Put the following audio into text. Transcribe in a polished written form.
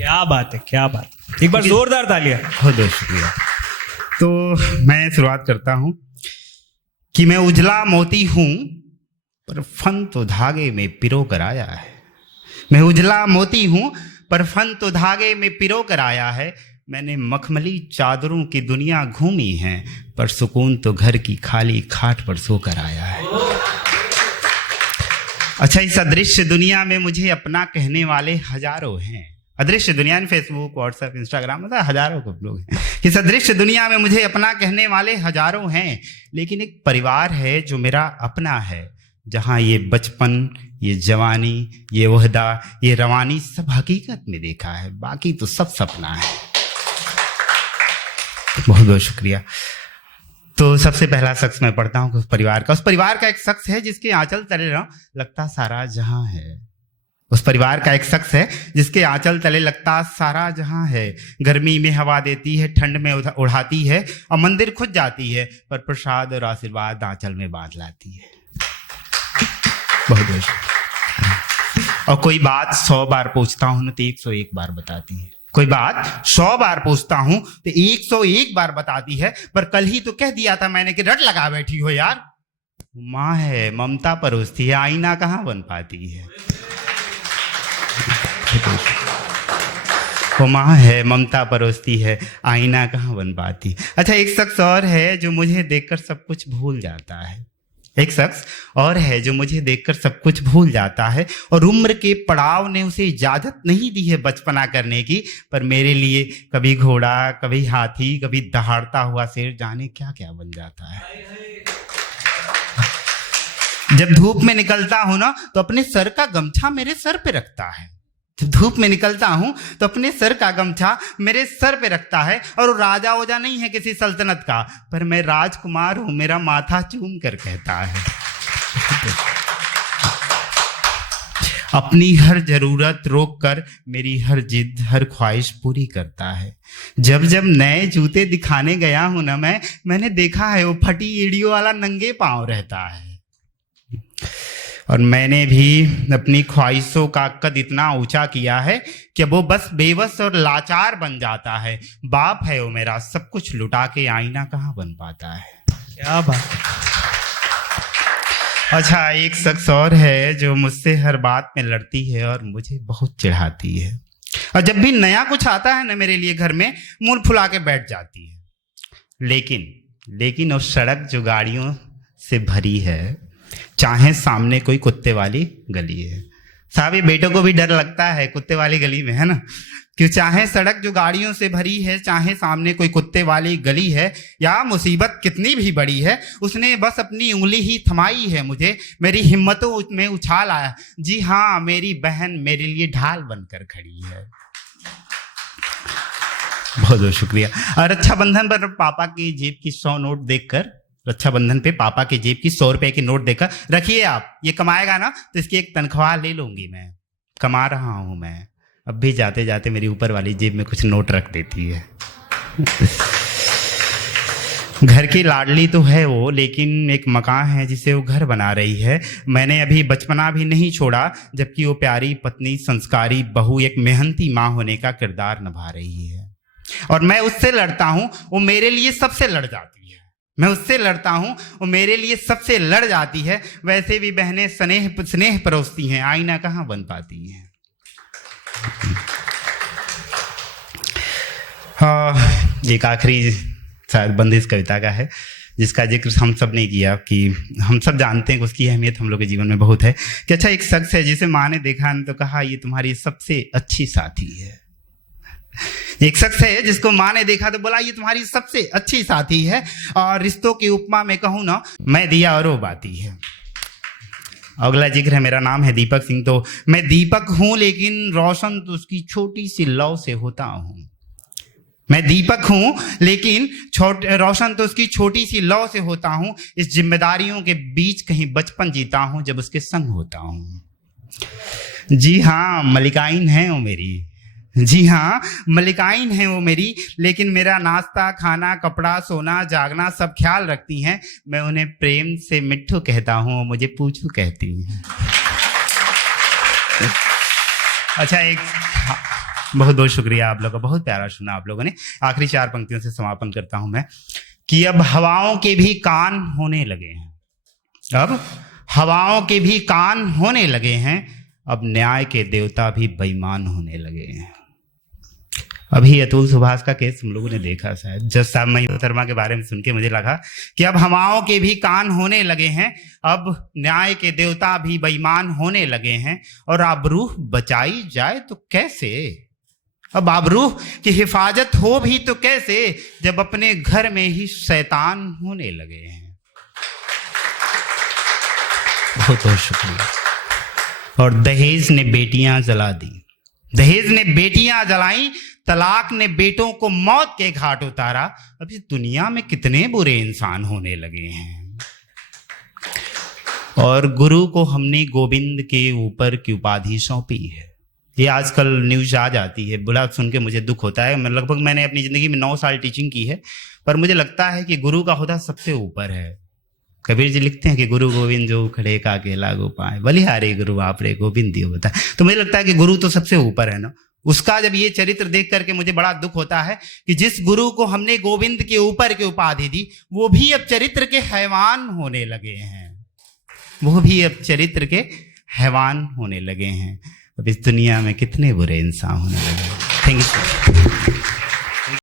क्या बात है, क्या बात है। एक बार जोरदार तालियां। बहुत बहुत शुक्रिया। तो मैं शुरुआत करता हूँ कि मैं उजला मोती हूँ पर फन तो धागे में पिरो कर आया है। मैं उजला मोती हूँ पर फन तो धागे में पिरो कर आया है। मैंने मखमली चादरों की दुनिया घूमी है पर सुकून तो घर की खाली खाट पर सोकर आया है। अच्छा, इस अदृश्य दुनिया में मुझे अपना कहने वाले हजारों हैं। अदृश्य दुनिया में फेसबुक, व्हाट्सएप, इंस्टाग्राम, मतलब हजारों को लोग हैं। इस अदृश्य दुनिया में मुझे अपना कहने वाले हजारों हैं, लेकिन एक परिवार है जो मेरा अपना है, जहाँ ये बचपन, ये जवानी, ये वहदा, ये रवानी सब हकीकत में देखा है, बाकी तो सब सपना है। बहुत बहुत शुक्रिया। तो सबसे पहला शख्स मैं पढ़ता हूँ उस परिवार का एक शख्स है जिसके आंचल तले लगता सारा जहां है। उस परिवार का एक शख्स है जिसके आंचल तले लगता सारा जहां है। गर्मी में हवा देती है, ठंड में उड़ाती है, और मंदिर खुद जाती है पर प्रसाद और आशीर्वाद आंचल में बांध लाती है। बहुत बहुत। और कोई बात 100 बार पूछता हूं ना तो 101 बार बताती है। कोई बात 100 बार पूछता हूं तो 101 बार बताती है। पर कल ही तो कह दिया था मैंने कि रट लगा बैठी हो यार। माँ है, ममता परोसती है, आईना कहाँ बन पाती है। वो माँ है, ममता परोसती है, आईना कहाँ बन पाती। अच्छा, एक शख्स और है जो मुझे देखकर सब कुछ भूल जाता है। एक शख्स और है जो मुझे देखकर सब कुछ भूल जाता है, और उम्र के पड़ाव ने उसे इजाजत नहीं दी है बचपना करने की, पर मेरे लिए कभी घोड़ा, कभी हाथी, कभी दहाड़ता हुआ शेर, जाने क्या क्या बन जाता है। जब धूप में निकलता हूं ना तो अपने सर का गमछा मेरे सर पे रखता है। जब धूप में निकलता हूं तो अपने सर का गमछा मेरे सर पे रखता है, और वो राजा ओजा नहीं है किसी सल्तनत का, पर मैं राजकुमार हूं, मेरा माथा चूम कर कहता है। अपनी हर जरूरत रोक कर मेरी हर जिद, हर ख्वाहिश पूरी करता है। जब जब नए जूते दिखाने गया हूं ना मैंने देखा है वो फटी एड़ियों वाला नंगे पांव रहता है। और मैंने भी अपनी ख्वाहिशों का कद इतना ऊंचा किया है कि वो बस बेबस और लाचार बन जाता है। बाप है वो मेरा, सब कुछ लुटा के आईना कहाँ बन पाता है। क्या बात। अच्छा, एक शख्स और है जो मुझसे हर बात में लड़ती है और मुझे बहुत चिढ़ाती है, और जब भी नया कुछ आता है ना मेरे लिए घर में, मुंह फुला के बैठ जाती है। लेकिन वो सड़क जो गाड़ियों से भरी है, चाहे सामने कोई कुत्ते वाली गली है। साहब, ये बेटों को भी डर लगता है कुत्ते वाली गली में, है ना, कि चाहे सड़क जो गाड़ियों से भरी है, चाहे सामने कोई कुत्ते वाली गली है, या मुसीबत कितनी भी बड़ी है, उसने बस अपनी उंगली ही थमाई है मुझे, मेरी हिम्मतों में उछाल आया। जी हाँ, मेरी बहन मेरे लिए ढाल बनकर खड़ी है। बहुत बहुत शुक्रिया। और रक्षाबंधन पर पापा की जेब की 100 नोट देखकर, रक्षाबंधन पे पापा की जेब की 100 रुपए की नोट देकर, रखिए आप, ये कमाएगा ना तो इसकी एक तनख्वाह ले लूंगी, मैं कमा रहा हूं मैं। अब भी जाते जाते मेरी ऊपर वाली जेब में कुछ नोट रख देती है। घर की लाडली तो है वो, लेकिन एक मकान है जिसे वो घर बना रही है। मैंने अभी बचपना भी नहीं छोड़ा, जबकि वो प्यारी पत्नी, संस्कारी बहू, एक मेहनती माँ होने का किरदार निभा रही है। और मैं उससे लड़ता हूं, वो मेरे लिए सबसे लड़ जाती है। मैं उससे लड़ता हूं, वो मेरे लिए सबसे लड़ जाती है। वैसे भी बहनें स्नेह परोसती हैं, आईना कहाँ बन पाती हैं। एक आखिरी शायद बंद इस कविता का है, जिसका जिक्र हम सब ने किया, कि हम सब जानते हैं कि उसकी अहमियत हम लोग के जीवन में बहुत है। कि अच्छा, एक शख्स है जिसे माँ ने देखा तो कहा ये तुम्हारी सबसे अच्छी साथी है। एक शख्स है जिसको माँ ने देखा तो बोला ये तुम्हारी सबसे अच्छी साथी है। और रिश्तों की उपमा में कहूँ ना, मैं दिया और वो बाती है। अगला जिक्र है, मेरा नाम है दीपक सिंह। तो मैं दीपक हूँ, लेकिन रोशन तो उसकी छोटी सी लौ से होता हूँ। मैं दीपक हूँ, लेकिन रोशन तो उसकी छोटी सी लौ से होता हूँ। इस जिम्मेदारियों के बीच कहीं बचपन जीता हूँ जब उसके संग होता हूँ। जी हाँ, मलिकाइन है वो मेरी। जी हाँ, मलिकाइन है वो मेरी, लेकिन मेरा नाश्ता, खाना, कपड़ा, सोना, जागना सब ख्याल रखती हैं। मैं उन्हें प्रेम से मिट्ठू कहता हूँ, मुझे पूछू कहती हैं। अच्छा, बहुत बहुत शुक्रिया आप लोगों का, बहुत प्यारा सुना आप लोगों ने। आखिरी 4 पंक्तियों से समापन करता हूं मैं कि अब हवाओं के भी कान होने लगे हैं, अब हवाओं के भी कान होने लगे हैं, अब न्याय के देवता भी बेईमान होने लगे हैं। अभी अतुल सुभाष का केस हम लोगों ने देखा, शायद जज साहब महिमा के बारे में सुन के मुझे लगा कि अब हवाओं के भी कान होने लगे हैं, अब न्याय के देवता भी बेईमान होने लगे हैं, और आबरू बचाई जाए तो कैसे, अब आबरू की हिफाजत हो भी तो कैसे, जब अपने घर में ही शैतान होने लगे हैं। बहुत बहुत शुक्रिया। और दहेज ने बेटियां जला दी, दहेज ने बेटियां जलाई, तलाक ने बेटों को मौत के घाट उतारा। अब इस दुनिया में कितने बुरे इंसान होने लगे हैं। और गुरु को हमने गोविंद के ऊपर की उपाधि सौंपी है। ये आजकल न्यूज आ जाती है, बड़ा सुन के मुझे दुख होता है। मैं लगभग मैंने अपनी जिंदगी में 9 साल टीचिंग की है, पर मुझे लगता है कि गुरु का होदा सबसे ऊपर है। कबीर जी लिखते हैं कि गुरु गोविंद जो खड़े का अकेला गोपाए, बलिहारे गुरु आपरे गोविंद दियो बता। तो मुझे लगता है कि गुरु तो सबसे ऊपर है ना। उसका जब ये चरित्र देख करके मुझे बड़ा दुख होता है कि जिस गुरु को हमने गोविंद के ऊपर की उपाधि दी, वो भी अब चरित्र के हैवान होने लगे हैं, वो भी अब चरित्र के हैवान होने लगे हैं। अब इस दुनिया में कितने बुरे इंसान होने लगे। Thank you.